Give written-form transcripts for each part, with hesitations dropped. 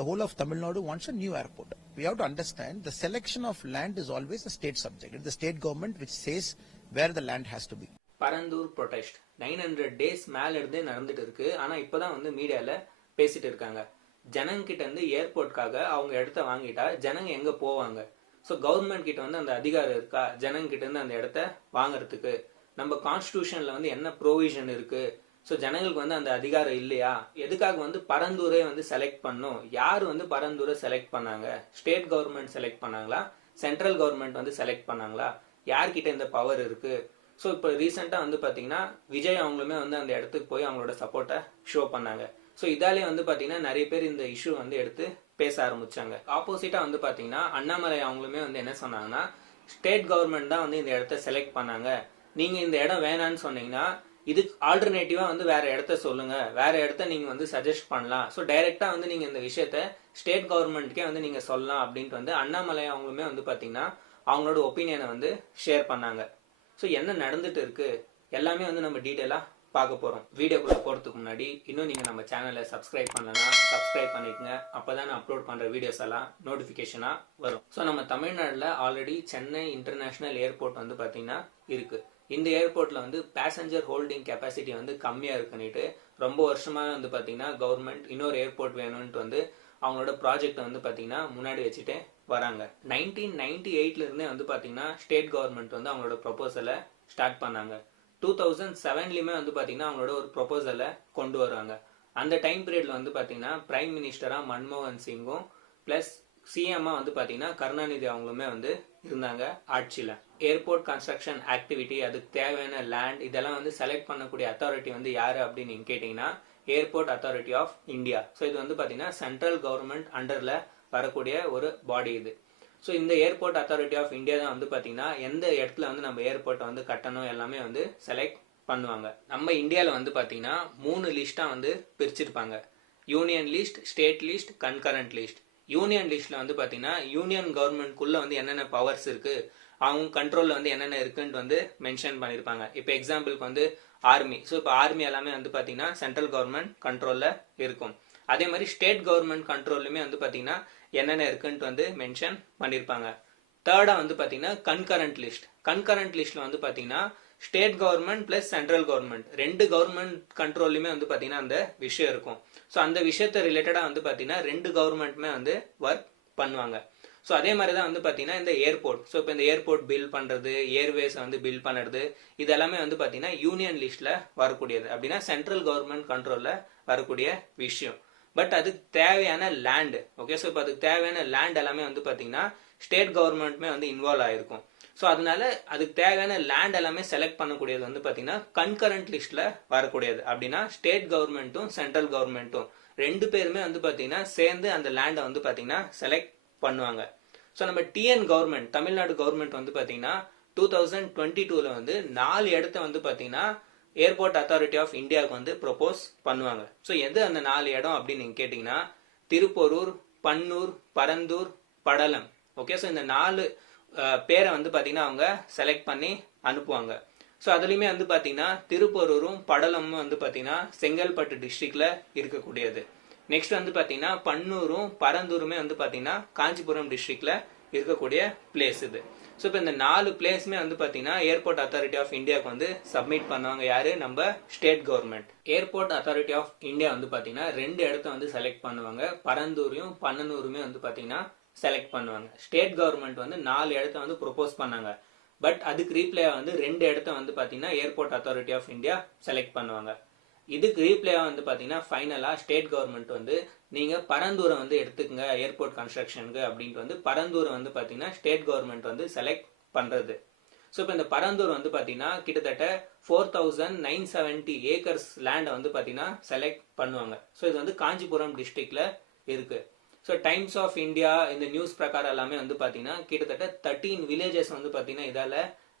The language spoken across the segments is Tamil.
the whole of Tamil Nadu wants a new airport. We have to understand the selection of land is always a state subject. It's the state government which says where the land has to be. Parandur protest 900 days மேல இருந்தே நடந்துட்டு இருக்கு. ஆனா இப்பதான் வந்து மீடியால பேசிட்டு இருக்காங்க. ஜனங்க கிட்ட இருந்து ஏர்போர்ட்காக அவங்க இடத்த வாங்கிட்டா ஜனங்க எங்க போவாங்க? ஸோ கவர்மெண்ட் கிட்ட வந்து அந்த அதிகாரம் இருக்கா ஜனங்க கிட்ட இருந்து அந்த இடத்த வாங்குறதுக்கு? நம்ம கான்ஸ்டிடியூஷன்ல வந்து என்ன ப்ரொவிஷன் இருக்கு? ஸோ ஜனங்களுக்கு வந்து அந்த அதிகாரம் இல்லையா? எதுக்காக வந்து பரந்தூரை வந்து செலக்ட் பண்ணும்? யார் வந்து பரந்தூரை செலக்ட் பண்ணாங்க? ஸ்டேட் கவர்மெண்ட் செலக்ட் பண்ணாங்களா? சென்ட்ரல் கவர்மெண்ட் வந்து செலக்ட் பண்ணாங்களா? யார்கிட்ட இந்த பவர் இருக்கு? ஸோ இப்போ ரீசெண்டாக வந்து பார்த்தீங்கன்னா விஜய் அவங்களுமே வந்து அந்த இடத்துக்கு போய் அவங்களோட சப்போர்ட்டை ஷோ பண்ணாங்க. ஸோ இதாலே வந்து பார்த்தீங்கன்னா நிறைய பேர் இந்த இஷ்யூ வந்து எடுத்து பேச ஆரம்பிச்சாங்க. ஆப்போசிட்டாக வந்து பார்த்தீங்கன்னா அண்ணாமலை அவங்களுமே வந்து என்ன சொன்னாங்கன்னா, ஸ்டேட் கவர்மெண்ட் தான் வந்து இந்த இடத்த செலக்ட் பண்ணாங்க, நீங்கள் இந்த இடம் வேணான்னு சொன்னீங்கன்னா இதுக்கு ஆல்டர்னேட்டிவா வந்து வேற இடத்த சொல்லுங்க, வேற இடத்த நீங்க வந்து சஜஸ்ட் பண்ணலாம். ஸோ டைரக்டா வந்து நீங்க இந்த விஷயத்த ஸ்டேட் கவர்மெண்ட்கே வந்து நீங்க சொல்லலாம் அப்படின்ட்டு வந்து அண்ணாமலை அவங்களுமே வந்து பாத்தீங்கன்னா அவங்களோட ஒப்பீனியனை வந்து ஷேர் பண்ணாங்க. ஸோ என்ன நடந்துட்டு இருக்கு எல்லாமே வந்து நம்ம டீட்டெயிலா பார்க்க போறோம். வீடியோக்குள்ள போறதுக்கு முன்னாடி இன்னும் நீங்க நம்ம சேனலை சப்ஸ்கிரைப் பண்ணலன்னா சப்ஸ்கிரைப் பண்ணிக்கங்க. அப்பதான் நான் அப்லோட் பண்ற வீடியோஸ் எல்லாம் நோட்டிபிகேஷனா வரும். ஸோ நம்ம தமிழ்நாடுல ஆல்ரெடி சென்னை இன்டர்நேஷனல் ஏர்போர்ட் வந்து பாத்தீங்கன்னா இருக்கு. இந்த ஏர்போர்ட்ல வந்து பேசஞ்சர் ஹோல்டிங் கெப்பாசிட்டி வந்து கம்மியா இருக்குன்னுட்டு ரொம்ப வருஷமா வந்து பாத்தீங்கன்னா கவர்மெண்ட் இன்னொரு ஏர்போர்ட் வேணும்னு வந்து அவங்களோட ப்ராஜெக்ட் வந்து பாத்தீங்கன்னா முன்னாடி வச்சுட்டே வராங்க. 1998ல இருந்தே வந்து பாத்தீங்கன்னா ஸ்டேட் கவர்மெண்ட் வந்து அவங்களோட ப்ரொபோசலை ஸ்டார்ட் பண்ணாங்க. 2007லயுமே வந்து பாத்தீங்கன்னா அவங்களோட ஒரு ப்ரொபோசலை கொண்டு வராங்க. அந்த டைம் பீரியட்ல வந்து பாத்தீங்கன்னா பிரைம் மினிஸ்டரா மன்மோகன் சிங்கும் பிளஸ் சிஎம்மா வந்து பாத்தீங்கன்னா கருணாநிதி அவங்களுமே வந்து இருந்தாங்க ஆட்சியில. ஏர்போர்ட் கன்ஸ்ட்ரக்ஷன் ஆக்டிவிட்டி, அதுக்கு தேவையான லேண்ட் இதெல்லாம் வந்து செலக்ட் பண்ணக்கூடிய அத்தாரிட்டி வந்து யாரு அப்படின்னு நீங்க கேட்டீங்கன்னா airport authority of India. So இது வந்து பாத்தீங்கன்னா சென்ட்ரல் கவர்மெண்ட் அண்டர்ல வரக்கூடிய ஒரு பாடி இது. ஸோ இந்த ஏர்போர்ட் அத்தாரிட்டி ஆஃப் இந்தியா தான் வந்து பாத்தீங்கன்னா எந்த இடத்துல வந்து நம்ம ஏர்போர்ட்டை வந்து கட்டணும் எல்லாமே வந்து செலக்ட் பண்ணுவாங்க. நம்ம இந்தியாவில் வந்து பாத்தீங்கன்னா 3 லிஸ்டா வந்து பிரிச்சிருப்பாங்க. Union list, state list, concurrent list. Union லிஸ்ட்ல வந்து பாத்தீங்கன்னா யூனியன் கவர்மெண்ட்குள்ள வந்து என்னென்ன பவர்ஸ் இருக்கு, அவங்க கண்ட்ரோல்ல வந்து என்னென்ன இருக்குன்னு வந்து மென்ஷன் பண்ணிருப்பாங்க. இப்போ எக்ஸாம்பிளுக்கு வந்து ஆர்மி. ஸோ இப்போ ஆர்மி எல்லாமே வந்து பாத்தீங்கன்னா சென்ட்ரல் கவர்மெண்ட் கண்ட்ரோல்ல இருக்கும். அதே மாதிரி ஸ்டேட் கவர்மெண்ட் கண்ட்ரோல்லுமே வந்து பாத்தீங்கன்னா என்னென்ன இருக்குன்னு வந்து மென்ஷன் பண்ணிருப்பாங்க. தேர்டா வந்து பாத்தீங்கன்னா கன்கரண்ட் லிஸ்ட். கன்கரண்ட் லிஸ்ட்ல வந்து பாத்தீங்கன்னா state government plus central government ரெண்டு கவர்மெண்ட் கண்ட்ரோல்லுமே வந்து பாத்தீங்கன்னா அந்த விஷயம் இருக்கும். ஸோ அந்த விஷயத்த ரிலேட்டடா வந்து பாத்தீங்கன்னா ரெண்டு கவர்மெண்ட்டுமே வந்து ஒர்க் பண்ணுவாங்க. ஸோ அதே மாதிரி தான் வந்து பாத்தீங்கன்னா இந்த ஏர்போர்ட். ஸோ இப்போ இந்த ஏர்போர்ட் பில் பண்றது, ஏர்வேஸ் வந்து பில் பண்ணுறது, இது எல்லாமே வந்து பாத்தீங்கன்னா யூனியன் லிஸ்ட்ல வரக்கூடியது. அப்படின்னா சென்ட்ரல் கவர்மெண்ட் கண்ட்ரோல்ல வரக்கூடிய விஷயம். பட் அதுக்கு தேவையான லேண்ட், ஓகே, ஸோ இப்போ அதுக்கு தேவையான லேண்ட் எல்லாமே வந்து பாத்தீங்கன்னா ஸ்டேட் கவர்மெண்ட்டுமே வந்து இன்வால்வ் ஆயிருக்கும். ஸோ அதனால அதுக்கு தேவையான லேண்ட் எல்லாமே செலக்ட் பண்ணக்கூடியது வந்து பாத்தீங்கன்னா கன்கரண்ட் லிஸ்ட்ல வரக்கூடியது. அப்படின்னா ஸ்டேட் கவர்மெண்ட்டும் சென்ட்ரல் கவர்மெண்ட்டும் ரெண்டு பேருமே வந்து பாத்தீங்கன்னா சேர்ந்து அந்த லேண்டை வந்து பாத்தீங்கன்னா செலக்ட் பண்ணுவாங்க. ஸோ நம்ம டிஎன் கவர்மெண்ட், தமிழ்நாடு கவர்மெண்ட் வந்து பாத்தீங்கன்னா 2022ல வந்து 4 இடத்த வந்து பாத்தீங்கன்னா ஏர்போர்ட் அத்தாரிட்டி ஆஃப் இந்தியாவுக்கு வந்து ப்ரொபோஸ் பண்ணுவாங்க. ஸோ எது அந்த 4 இடம் அப்படின்னு நீங்க கேட்டீங்கன்னா திருப்போரூர், பன்னூர், பரந்தூர், படலம். ஓகே, ஸோ இந்த 4 பேரை வந்து பாத்தீங்கன்னா அவங்க செலக்ட் பண்ணி அனுப்புவாங்க. ஸோ அதுலயுமே வந்து பாத்தீங்கன்னா திருப்போரூரும் படலமும் வந்து பாத்தீங்கன்னா செங்கல்பட்டு டிஸ்ட்ரிக்ட்ல இருக்கக்கூடியது. நெக்ஸ்ட் வந்து பாத்தீங்கன்னா பன்னூரும் பரந்தூருமே வந்து பாத்தீங்கன்னா காஞ்சிபுரம் டிஸ்ட்ரிக்ட்ல இருக்கக்கூடிய பிளேஸ் இது. ஸோ இப்போ இந்த 4 பிளேஸுமே வந்து பாத்தீங்கன்னா ஏர்போர்ட் அத்தாரிட்டி ஆஃப் இந்தியாவுக்கு வந்து சப்மிட் பண்ணுவாங்க. யாரு? நம்ம state government. Airport authority of India வந்து பாத்தீங்கன்னா 2 இடத்த வந்து செலக்ட் பண்ணுவாங்க. பரந்தூரையும் பன்னனூருமே வந்து பாத்தீங்கன்னா செலக்ட் பண்ணுவாங்க. ஸ்டேட் கவர்மெண்ட் வந்து 4 இடத்த வந்து ப்ரொபோஸ் பண்ணாங்க. பட் அதுக்கு ரீப்ளேயா வந்து 2 இடத்த வந்து பாத்தீங்கன்னா airport authority of India select பண்ணுவாங்க. இதுக்கு ரீப்ளேயா வந்து பாத்தீங்கன்னா ஃபைனலா ஸ்டேட் கவர்மெண்ட் வந்து நீங்க பரந்தூரை வந்து எடுத்துக்கங்க ஏர்போர்ட் கன்ஸ்ட்ரக்ஷனுக்கு அப்படின்ட்டு வந்து பரந்தூரை வந்து பாத்தீங்கன்னா ஸ்டேட் கவர்மெண்ட் வந்து செலக்ட் பண்றது. ஸோ இப்போ இந்த பரந்தூர் வந்து பாத்தீங்கன்னா கிட்டத்தட்ட 4970 ஏக்கர்ஸ் லேண்டை வந்து பாத்தீங்கன்னா செலக்ட் பண்ணுவாங்க. ஸோ இது வந்து காஞ்சிபுரம் டிஸ்ட்ரிக்ட்ல இருக்கு. ஸோ டைம்ஸ் ஆஃப் இந்தியா இந்த நியூஸ் பிரகாரம் எல்லாமே வந்து பாத்தீங்கன்னா கிட்டத்தட்ட 13 வில்லேஜஸ் வந்து பாத்தீங்கன்னா இதால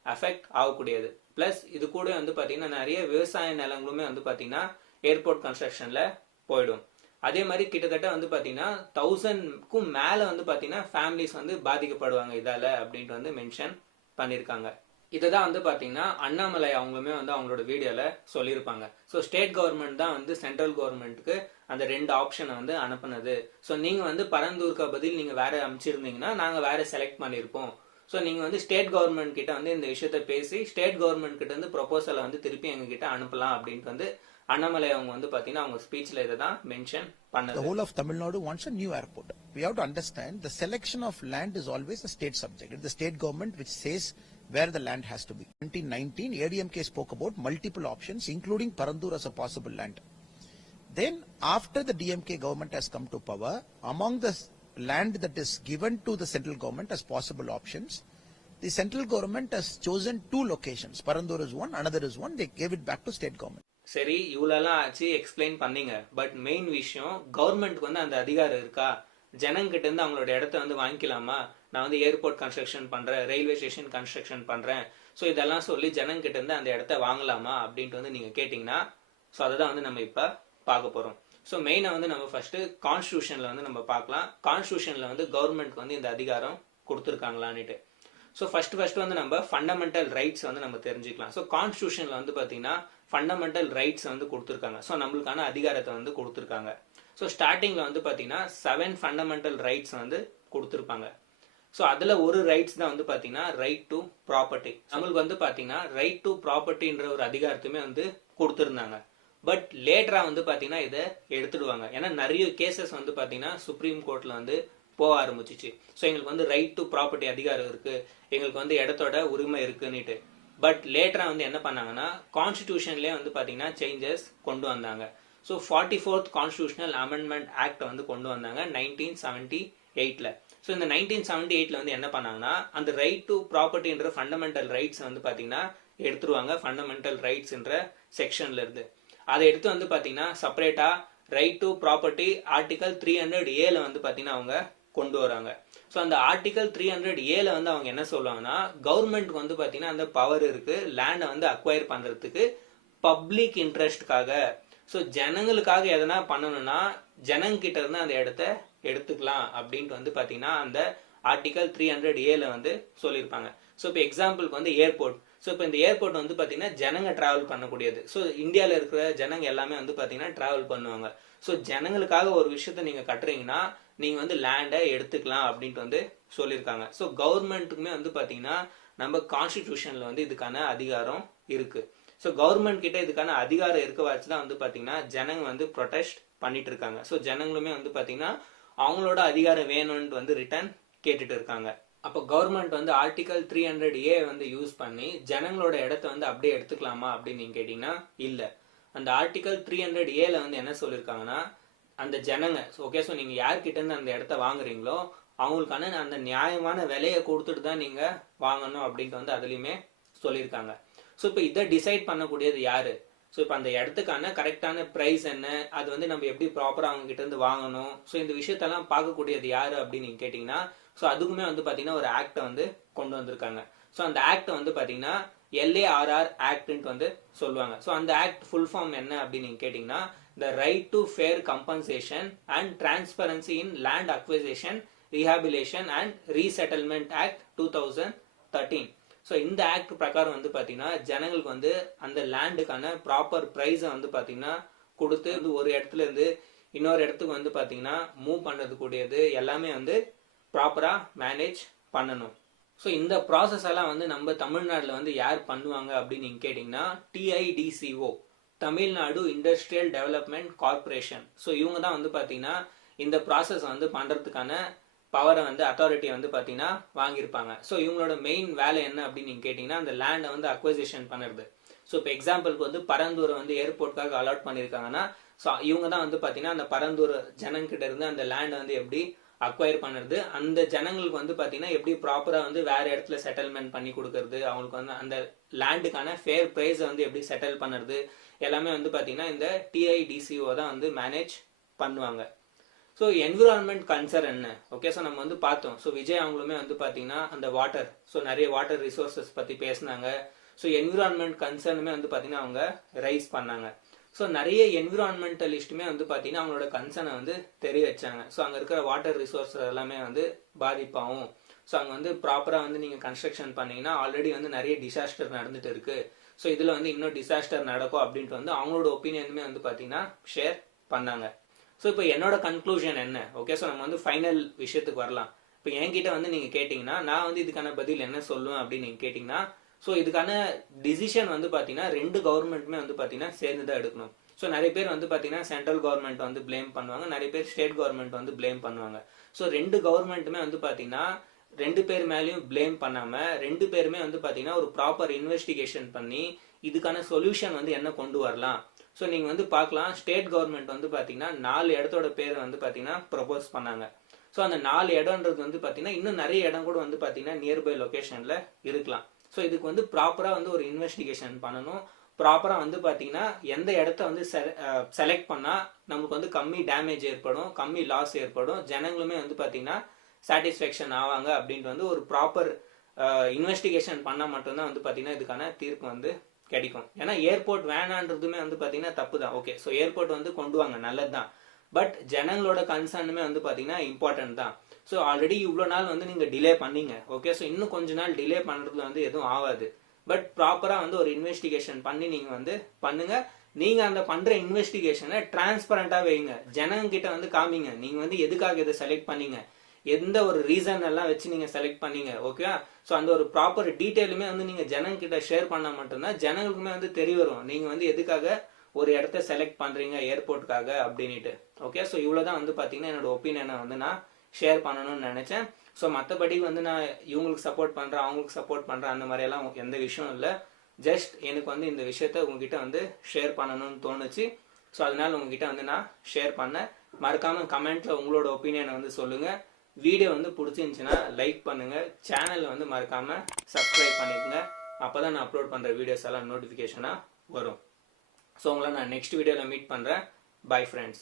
அஃபெக்ட் ஆகக்கூடியது. பிளஸ் இது கூட வந்து பாத்தீங்கன்னா நிறைய விவசாய நிலங்களுமே வந்து பாத்தீங்கன்னா ஏர்போர்ட் கன்ஸ்ட்ரக்ஷன்ல போயிடும். அதே மாதிரி கிட்டத்தட்ட வந்து பாத்தீங்கன்னா 1000க்கும் மேல வந்து பாத்தீங்கன்னா ஃபேமிலிஸ் வந்து பாதிக்கப்படுவாங்க இதால அப்படின்ட்டு வந்து மென்ஷன் பண்ணிருக்காங்க. இதை தான் வந்து பார்த்தீங்கன்னா அண்ணாமலை அவங்களுமே வந்து அவங்களோட வீடியோவில் சொல்லியிருப்பாங்க. ஸோ ஸ்டேட் கவர்மெண்ட் தான் வந்து சென்ட்ரல் கவர்மெண்ட்டுக்கு அந்த 2 ஆப்ஷனை வந்து அனுப்புனது. ஸோ நீங்கள் வந்து பரந்தூருக்கு பதில் நீங்கள் வேற அமைச்சிருந்தீங்கன்னா நாங்கள் வேற செலக்ட் பண்ணியிருப்போம். ஸோ நீங்கள் வந்து ஸ்டேட் கவர்மெண்ட் கிட்ட வந்து இந்த விஷயத்த பேசி ஸ்டேட் கவர்மெண்ட் கிட்ட வந்து ப்ரொபோசலை வந்து திருப்பி எங்ககிட்ட அனுப்பலாம் அப்படின்ட்டு வந்து அண்ணாமலை அவங்க வந்து பார்த்தீங்கன்னா அவங்க ஸ்பீச்சில் இதை தான் மென்ஷன் பண்ணது. The whole of Tamil Nadu wants a new airport. We have to understand the selection of land is always a state subject. It's the state government which says where the land has to be. 2019, ADMK spoke about multiple options, including Parandur as a possible land. Then, after the DMK government has come to power, among the land that is given to the central government as possible options, the central government has chosen 2 locations. Parandur is one, another is one. They gave it back to state government. சரி, இவ்வளோலாம் ஆச்சு, எக்ஸ்பிளைன் பண்ணீங்க. பட் மெயின் விஷயம், கவர்மெண்ட்க்கு வந்து அந்த அதிகாரம் இருக்கா? ஜனங்கிட்ட இருந்து அவங்களோட இடத்த வந்து வாங்கிக்கலாமா? நான் வந்து ஏர்போர்ட் கன்ஸ்ட்ரக்ஷன் பண்றேன், ரயில்வே ஸ்டேஷன் கன்ஸ்ட்ரக்ஷன் பண்றேன், ஸோ இதெல்லாம் சொல்லி ஜனங்கிட்ட இருந்து அந்த இடத்த வாங்கலாமா அப்படின்ட்டு வந்து நீங்க கேட்டீங்கன்னா, ஸோ அதை தான் வந்து நம்ம இப்ப பார்க்க போறோம். ஸோ மெயினாக வந்து நம்ம ஃபர்ஸ்ட் கான்ஸ்டியூஷன்ல வந்து நம்ம பார்க்கலாம். கான்ஸ்டியூஷன்ல வந்து கவர்மெண்ட்க்கு வந்து இந்த அதிகாரம் கொடுத்துருக்காங்களான்னுட்டு. ஸோ ஃபர்ஸ்ட் வந்து நம்ம ஃபண்டமெண்டல் ரைட்ஸ் வந்து நம்ம தெரிஞ்சுக்கலாம். ஸோ கான்ஸ்டியூஷன்ல வந்து பார்த்தீங்கன்னா ஃபண்டமெண்டல் ரைட்ஸ் வந்து கொடுத்துருக்காங்க. ஸோ நம்மளுக்கான அதிகாரத்தை வந்து கொடுத்துருக்காங்க. ஸோ ஸ்டார்டிங்ல வந்து பார்த்தீங்கன்னா 7 ஃபண்டமெண்டல் ரைட்ஸ் வந்து கொடுத்துருப்பாங்க. ஸோ அதில் ஒரு ரைட்ஸ் தான் வந்து பார்த்தீங்கன்னா ரைட் டு ப்ராப்பர்ட்டி. நம்மளுக்கு வந்து பார்த்தீங்கன்னா ரைட் டு ப்ராப்பர்ட்டின்ற ஒரு அதிகாரத்துமே வந்து கொடுத்துருந்தாங்க. பட் லேட்டரா வந்து பார்த்தீங்கன்னா இதை எடுத்துடுவாங்க. ஏன்னா நிறைய கேசஸ் வந்து பார்த்தீங்கன்னா சுப்ரீம் கோர்ட்ல வந்து போக ஆரம்பிச்சிச்சு. ஸோ எங்களுக்கு வந்து ரைட் டு ப்ராப்பர்ட்டி அதிகாரம் இருக்கு, எங்களுக்கு வந்து இடத்தோட உரிமை இருக்குன்னுட்டு. பட் லேட்டரா வந்து என்ன பண்ணாங்கன்னா கான்ஸ்டிடியூஷன்லேயே வந்து பார்த்தீங்கன்னா சேஞ்சஸ் கொண்டு வந்தாங்க. So 44th constitutional amendment act வந்து கொண்டு வந்தாங்க 1978ல. ஸோ இந்த 1978ல வந்து என்ன பண்ணாங்கன்னா அந்த ரைட் டு ப்ராப்பர்ட்டின்ற ஃபண்டமெண்டல் ரைட்ஸ் வந்து பார்த்தீங்கன்னா எடுத்துருவாங்க ஃபண்டமெண்டல் ரைட்ஸ்ன்ற செக்ஷன்ல இருந்து. அதை எடுத்து வந்து பார்த்தீங்கன்னா செப்பரேட்டா right to property article 300A வந்து பார்த்தீங்கன்னா அவங்க கொண்டு வராங்க. ஸோ அந்த ஆர்டிகல் 300A வந்து அவங்க என்ன சொல்லுவாங்கன்னா கவர்மெண்ட்க்கு வந்து பார்த்தீங்கன்னா அந்த பவர் இருக்கு லேண்டை வந்து அக்வயர் பண்றதுக்கு பப்ளிக் இன்ட்ரெஸ்ட்காக. ஸோ ஜனங்களுக்காக எதனா பண்ணணும்னா ஜனங்கிட்ட இருந்து அந்த இடத்த எடுத்துக்கலாம் அப்படின்ட்டு வந்து பார்த்தீங்கன்னா அந்த ஆர்டிகல் 300A வந்து சொல்லியிருப்பாங்க. ஸோ இப்போ எக்ஸாம்பிளுக்கு வந்து ஏர்போர்ட். ஸோ இப்போ இந்த ஏர்போர்ட் வந்து பார்த்தீங்கன்னா ஜனங்க டிராவல் பண்ணக்கூடியது. ஸோ இந்தியாவில் இருக்கிற ஜனங்க எல்லாமே வந்து பார்த்தீங்கன்னா டிராவல் பண்ணுவாங்க. ஸோ ஜனங்களுக்காக ஒரு விஷயத்த நீங்கள் கட்டுறீங்கன்னா நீங்கள் வந்து லேண்டை எடுத்துக்கலாம் அப்படின்ட்டு வந்து சொல்லியிருக்காங்க. ஸோ கவர்மெண்ட்டுக்குமே வந்து பார்த்தீங்கன்னா நம்ம கான்ஸ்டிடியூஷனில் வந்து இதுக்கான அதிகாரம் இருக்கு. ஸோ கவர்மெண்ட் கிட்ட இதுக்கான அதிகாரம் இருக்க வச்சு தான் வந்து பார்த்தீங்கன்னா ஜனங்க வந்து ப்ரொடெஸ்ட் பண்ணிட்டு இருக்காங்க. ஸோ ஜனங்களுமே வந்து பார்த்தீங்கன்னா அவங்களோட அதிகாரம் வேணும்னு வந்து ரிட்டர்ன் கேட்டுட்டு இருக்காங்க. அப்போ கவர்மெண்ட் வந்து ஆர்டிகல் 300A வந்து யூஸ் பண்ணி ஜனங்களோட இடத்த வந்து அப்படியே எடுத்துக்கலாமா அப்படின்னு நீங்க கேட்டீங்கன்னா இல்ல. அந்த ஆர்டிகல் 300A வந்து என்ன சொல்லியிருக்காங்கன்னா அந்த ஜனங்க ஓகே, ஸோ நீங்க யார்கிட்ட இருந்து அந்த இடத்த வாங்குறீங்களோ அவங்களுக்கான அந்த நியாயமான விலையை கொடுத்துட்டு தான் நீங்க வாங்கணும் அப்படின்ட்டு வந்து அதுலயுமே சொல்லியிருக்காங்க. ஸோ இப்போ இதை டிசைட் பண்ணக்கூடியது யாரு? ஸோ இப்போ அந்த இடத்துக்கான கரெக்டான ப்ரைஸ் என்ன, அது வந்து நம்ம எப்படி ப்ராப்பராக அவங்க கிட்ட இருந்து வாங்கணும், ஸோ இந்த விஷயத்தெல்லாம் பார்க்கக்கூடியது யாரு அப்படின்னு நீங்க கேட்டீங்கன்னா ஸோ அதுக்குமே வந்து பார்த்தீங்கன்னா ஒரு ஆக்டை வந்து கொண்டு வந்திருக்காங்க. ஸோ அந்த ஆக்ட் வந்து பார்த்தீங்கன்னா LARR ஆக்ட்ன்ட்டு வந்து சொல்லுவாங்க. ஸோ அந்த ஆக்ட் ஃபுல் ஃபார்ம் என்ன அப்படின்னு நீங்க கேட்டீங்கன்னா the right to fair compensation and transparency in land acquisition rehabilitation and resettlement act 2013. So இந்த ஆக்ட் பிரகாரம் வந்து பார்த்தீங்கன்னா ஜனங்களுக்கு வந்து அந்த லேண்டுக்கான ப்ராப்பர் ப்ரைஸை வந்து பார்த்தீங்கன்னா கொடுத்து ஒரு இடத்துல இருந்து இன்னொரு இடத்துக்கு வந்து பார்த்தீங்கன்னா மூவ் பண்ணுறது கூடியது எல்லாமே வந்து ப்ராப்பராக மேனேஜ் பண்ணணும். ஸோ இந்த ப்ராசஸ் எல்லாம் வந்து நம்ம தமிழ்நாட்டில் வந்து யார் பண்ணுவாங்க அப்படின்னு நீங்கள் கேட்டிங்கன்னா TIDCO, Tamil Nadu industrial development corporation. So இவங்க தான் வந்து பார்த்தீங்கன்னா இந்த ப்ராசஸ் வந்து பண்ணுறதுக்கான பவரை வந்து அத்தாரிட்டியை வந்து பார்த்தீங்கன்னா வாங்கியிருப்பாங்க. ஸோ இவங்களோட மெயின் வேலை என்ன அப்படின்னு நீங்கள் கேட்டிங்கன்னா அந்த லேண்டை வந்து அக்வசிஷன் பண்ணுறது. ஸோ இப்போ எக்ஸாம்பிளுக்கு வந்து பரந்தூரை வந்து ஏர்போர்ட்காக அலாட் பண்ணியிருக்காங்கன்னா ஸோ இவங்க தான் வந்து பார்த்தீங்கன்னா அந்த பரந்தூர் ஜனங்கிட்ட இருந்து அந்த லேண்டை வந்து எப்படி அக்வயர் பண்ணுறது, அந்த ஜனங்களுக்கு வந்து பார்த்தீங்கன்னா எப்படி ப்ராப்பராக வந்து வேற இடத்துல செட்டில்மெண்ட் பண்ணி கொடுக்கறது, அவங்களுக்கு வந்து அந்த லேண்டுக்கான ஃபேர் ப்ரைஸை வந்து எப்படி செட்டில் பண்ணுறது எல்லாமே வந்து பார்த்தீங்கன்னா இந்த TIDCO தான் வந்து மேனேஜ் பண்ணுவாங்க. ஸோ என்விரான்மெண்ட் கன்சர்ன் என்ன, ஓகே, ஸோ நம்ம வந்து பார்த்தோம். ஸோ விஜய் அவங்களுமே வந்து பார்த்தீங்கன்னா அந்த வாட்டர், ஸோ நிறைய வாட்டர் ரிசோர்ஸஸ் பற்றி பேசினாங்க. ஸோ என்விரான்மெண்ட் கன்சர்னுமே வந்து பார்த்தீங்கன்னா அவங்க ரைஸ் பண்ணாங்க. ஸோ நிறைய என்விரான்மெண்டலிஸ்ட்டுமே வந்து பார்த்தீங்கன்னா அவங்களோட கன்சர்னை வந்து தெரிய வச்சாங்க. ஸோ அங்கே இருக்கிற வாட்டர் ரிசோர்ஸ் எல்லாமே வந்து பாதிப்பாகும், ஸோ அங்கே வந்து ப்ராப்பராக வந்து நீங்கள் கன்ஸ்ட்ரக்ஷன் பண்ணீங்கன்னா ஆல்ரெடி வந்து நிறைய டிசாஸ்டர் நடந்துட்டு இருக்கு. ஸோ இதில் வந்து இன்னும் டிசாஸ்டர் நடக்கும் அப்படின்ட்டு வந்து அவங்களோட ஒப்பீனியனுமே வந்து பார்த்தீங்கன்னா ஷேர் பண்ணாங்க. ஸோ இப்போ என்னோட கன்க்ளூஷன் என்ன, ஓகே, ஸோ நம்ம வந்து ஃபைனல் விஷயத்துக்கு வரலாம். இப்போ என்கிட்ட வந்து நீங்கள் கேட்டிங்கன்னா நான் வந்து இதுக்கான பதில் என்ன சொல்லுவேன் அப்படின்னு நீங்கள் கேட்டிங்கன்னா, ஸோ இதுக்கான டிசிஷன் வந்து பார்த்தீங்கன்னா 2 கவர்மெண்ட்டுமே வந்து பார்த்தீங்கன்னா சேர்ந்து தான் எடுக்கணும். ஸோ நிறைய பேர் வந்து பார்த்தீங்கன்னா சென்ட்ரல் கவர்மெண்ட் வந்து பிளேம் பண்ணுவாங்க, நிறைய பேர் ஸ்டேட் கவர்மெண்ட் வந்து பிளேம் பண்ணுவாங்க. ஸோ 2 கவர்மெண்ட்டுமே வந்து பார்த்தீங்கன்னா 2 பேர் மேலேயும் பிளேம் பண்ணாம 2 பேருமே வந்து பார்த்தீங்கன்னா ஒரு ப்ராப்பர் இன்வெஸ்டிகேஷன் பண்ணி இதுக்கான சொல்யூஷன் வந்து என்ன கொண்டு வரலாம். ஸோ நீங்கள் வந்து பார்க்கலாம், ஸ்டேட் கவர்மெண்ட் வந்து பார்த்தீங்கன்னா 4 இடத்தோட பேர் வந்து பார்த்தீங்கன்னா ப்ரொபோஸ் பண்ணாங்க. ஸோ அந்த 4 இடம்ன்றது வந்து பார்த்தீங்கன்னா இன்னும் நிறைய இடம் கூட வந்து பார்த்தீங்கன்னா நியர்பை லொக்கேஷனில் இருக்கலாம். ஸோ இதுக்கு வந்து ப்ராப்பராக வந்து ஒரு இன்வெஸ்டிகேஷன் பண்ணணும். ப்ராப்பராக வந்து பார்த்தீங்கன்னா எந்த இடத்த வந்து செலக்ட் பண்ணால் நமக்கு வந்து கம்மி டேமேஜ் ஏற்படும், கம்மி லாஸ் ஏற்படும், ஜனங்களுமே வந்து பார்த்தீங்கன்னா சாட்டிஸ்ஃபேக்ஷன் ஆவாங்க அப்படின்ட்டு வந்து ஒரு ப்ராப்பர் இன்வெஸ்டிகேஷன் பண்ணால் மட்டும்தான் வந்து பார்த்தீங்கன்னா இதுக்கான தீர்ப்பு வந்து கிடைக்கும். ஏன்னா ஏர்போர்ட் வேணான்றதுமே வந்து பார்த்தீங்கன்னா தப்பு தான். ஓகே, ஸோ ஏர்போர்ட் வந்து கொண்டு வாங்க, நல்லது தான். பட் ஜனங்களோட கன்சர்னுமே வந்து பார்த்தீங்கன்னா இம்பார்ட்டன்ட் தான். ஸோ ஆல்ரெடி இவ்வளோ நாள் வந்து நீங்கள் டிலே பண்ணீங்க, ஓகே, ஸோ இன்னும் கொஞ்ச நாள் டிலே பண்ணுறதுல வந்து எதுவும் ஆகாது. பட் ப்ராப்பராக வந்து ஒரு இன்வெஸ்டிகேஷன் பண்ணி நீங்கள் வந்து பண்ணுங்க. நீங்கள் அந்த பண்ணுற இன்வெஸ்டிகேஷனை டிரான்ஸ்பரண்டாக வைங்க, ஜனங்கிட்ட வந்து காமிங்க நீங்கள் வந்து எதுக்காக இதை செலக்ட் பண்ணீங்க, எந்த ஒரு ரீசன் எல்லாம் வச்சு நீங்கள் செலக்ட் பண்ணீங்க, ஓகே. ஸோ அந்த ஒரு ப்ராப்பர் டீட்டெயிலுமே வந்து நீங்கள் ஜனங்கிட்ட ஷேர் பண்ணால் மட்டும்தான் ஜனங்களுக்குமே வந்து தெரிய வரும் நீங்கள் வந்து எதுக்காக ஒரு இடத்த செலக்ட் பண்ணுறீங்க ஏர்போர்ட்டுக்காக அப்படின்ட்டு. ஓகே, ஸோ இவ்வளோ தான் வந்து பார்த்தீங்கன்னா என்னோட ஒப்பீனியனை வந்து நான் ஷேர் பண்ணணும்னு நினச்சேன். ஸோ மற்றபடி வந்து நான் இவங்களுக்கு சப்போர்ட் பண்ணுறேன் அவங்களுக்கு சப்போர்ட் பண்ணுறேன் அந்த மாதிரியெல்லாம் எந்த விஷயம் இல்லை. ஜஸ்ட் எனக்கு வந்து இந்த விஷயத்த உங்ககிட்ட வந்து ஷேர் பண்ணணும்னு தோணுச்சு. ஸோ அதனால உங்ககிட்ட வந்து நான் ஷேர் பண்ணேன். மறக்காமல் கமெண்ட்டில் உங்களோட ஒப்பீனியனை வந்து சொல்லுங்கள். வீடியோ வந்து பிடிச்சிருந்துச்சுன்னா லைக் பண்ணுங்கள், சேனலை வந்து மறக்காமல் சப்ஸ்கிரைப் பண்ணிக்கோங்க. அப்போ தான் நான் அப்லோட் பண்ணுற வீடியோஸ் எல்லாம் நோட்டிஃபிகேஷனாக வரும். ஸோ உங்களை நான் நெக்ஸ்ட் வீடியோவில் மீட் பண்ணுறேன். Bye friends.